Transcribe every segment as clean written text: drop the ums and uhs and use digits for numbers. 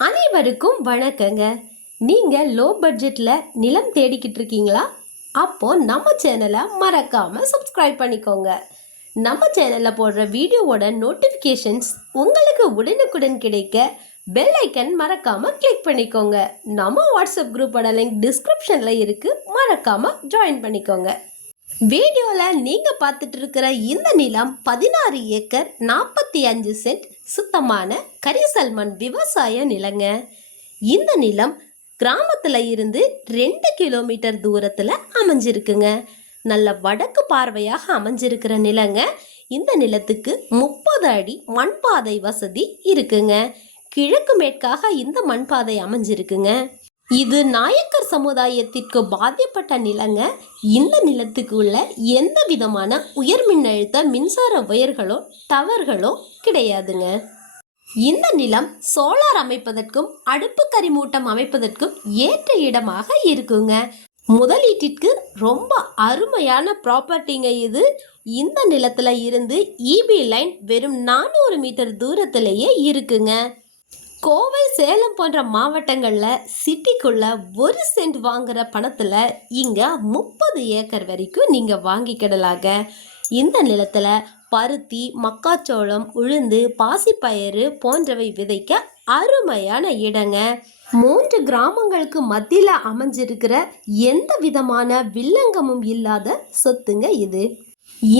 அனைவருக்கும் வணக்கங்க. நீங்க லோ பட்ஜெட்ல நிலம் தேடிக்கிட்டு இருக்கீங்களா? அப்போ நம்ம சேனலை மறக்காம சப்ஸ்கிரைப் பண்ணிக்கோங்க. நம்ம சேனல்ல போடுற வீடியோவோட நோட்டிஃபிகேஷன்ஸ் உங்களுக்கு உடனுக்குடன் கிடைக்க பெல் ஐக்கன் மறக்காம கிளிக் பண்ணிக்கோங்க. நம்ம வாட்ஸ்அப் குரூப்போட லிங்க் டிஸ்கிரிப்ஷன்ல இருக்கு, மறக்காம ஜாயின் பண்ணிக்கோங்க. வீடியோவில் நீங்கள் பார்த்துட்டு இருக்கிற இந்த நிலம் 16 ஏக்கர் 45 சென்ட் சுத்தமான கரிசல்மண் விவசாய நிலங்க. இந்த நிலம் கிராமத்தில் இருந்து 2 கிலோமீட்டர் தூரத்தில் அமைஞ்சிருக்குங்க. நல்ல வடக்கு பார்வையாக அமைஞ்சிருக்கிற நிலங்க. இந்த நிலத்துக்கு 30 அடி மண்பாதை வசதி இருக்குங்க. கிழக்கு மேற்காக இந்த மண்பாதை அமைஞ்சிருக்குங்க. இது நாயக்கர் சமுதாயத்திற்கு பாதிக்கப்பட்ட நிலங்க. இந்த நிலத்துக்கு உள்ள எந்த விதமான உயர் மின்னழுத்த மின்சார வயர்களோ டவர்களோ கிடையாதுங்க. இந்த நிலம் சோலார் அமைப்பதற்கும் அடுப்பு கரிமூட்டம் அமைப்பதற்கும் ஏற்ற இடமாக இருக்குங்க. முதலீட்டிற்கு ரொம்ப அருமையான ப்ராப்பர்ட்டிங்க இது. இந்த நிலத்துல இருந்து இபி லைன் வெறும் 400 மீட்டர் தூரத்திலேயே இருக்குங்க. கோவை, சேலம் போன்ற மாவட்டங்களில் சிட்டிக்குள்ள 1 சென்ட் வாங்குற பணத்தில் இங்கே 30 ஏக்கர் வரைக்கும் நீங்கள் வாங்கிக்கிடலாங்க. இந்த நிலத்தில் பருத்தி, மக்காச்சோளம், உளுந்து, பாசிப்பயிறு போன்றவை விதைக்க அருமையான இடங்க. 3 கிராமங்களுக்கு மத்தியில் அமைஞ்சிருக்கிற எந்த விதமான வில்லங்கமும் இல்லாத சொத்துங்க இது.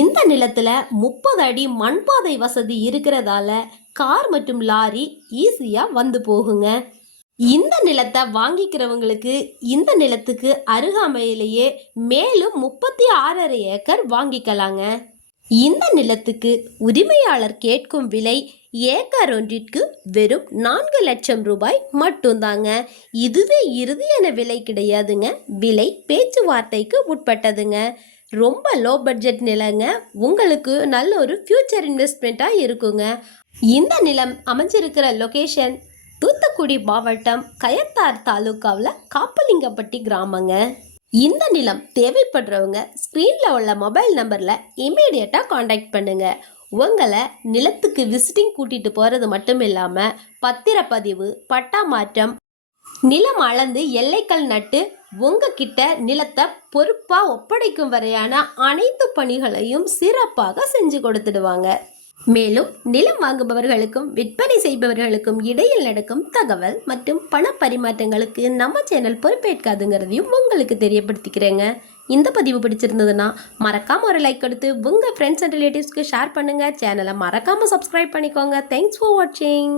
இந்த நிலத்துல 30 அடி மண்பாதை வசதி இருக்கிறதால கார் மற்றும் லாரி ஈஸியா வந்து போகுங்க. இந்த நிலத்தை வாங்கிக்கிறவங்களுக்கு இந்த நிலத்துக்கு அருகாமையிலேயே மேலும் 36.5 ஏக்கர் வாங்கிக்கலாங்க. இந்த நிலத்துக்கு உரிமையாளர் கேட்கும் விலை ஏக்கர் ஒன்றிற்கு வெறும் 4 லட்சம் ரூபாய் மட்டும்தாங்க. இதுவே இறுதியான விலை கிடையாதுங்க. விலை பேச்சுவார்த்தைக்கு உட்பட்டதுங்க. ரொம்ப லோ பட்ஜெட் நிலங்க. உங்களுக்கு நல்ல ஒரு ஃபியூச்சர் இன்வெஸ்ட்மெண்ட்டாக இருக்குங்க. இந்த நிலம் அமைஞ்சிருக்கிற லொகேஷன் தூத்துக்குடி மாவட்டம் கயத்தார் தாலுக்காவில் காப்பலிங்கப்பட்டி கிராமங்க. இந்த நிலம் தேவைப்படுறவங்க ஸ்க்ரீனில் உள்ள மொபைல் நம்பரில் இமீடியட்டாக காண்டாக்ட் பண்ணுங்க. உங்களை நிலத்துக்கு விசிட்டிங் கூட்டிகிட்டு போகிறது மட்டும் இல்லாமல் பத்திரப்பதிவு, பட்டா மாற்றம், நிலம் அளந்து எல்லைக்கல் நட்டு உங்ககிட்ட நிலத்தை பொறுப்பாக ஒப்படைக்கும் வரையான அனைத்து பணிகளையும் சிறப்பாக செஞ்சு கொடுத்துடுவாங்க. மேலும் நிலம் வாங்குபவர்களுக்கும் விற்பனை செய்பவர்களுக்கும் இடையில் நடக்கும் தகவல் மற்றும் பண பரிமாற்றங்களுக்கு நம்ம சேனல் பொறுப்பேற்காதுங்கிறதையும் உங்களுக்கு தெரியப்படுத்திக்கிறேங்க. இந்த பதிவு பிடிச்சிருந்ததுன்னா மறக்காம ஒரு லைக் கொடுத்து உங்கள் ஃப்ரெண்ட்ஸ் அண்ட் ரிலேட்டிவ்ஸ்க்கு ஷேர் பண்ணுங்கள். சேனலை மறக்காமல் சப்ஸ்கிரைப் பண்ணிக்கோங்க. தேங்க்ஸ் ஃபார் வாட்சிங்.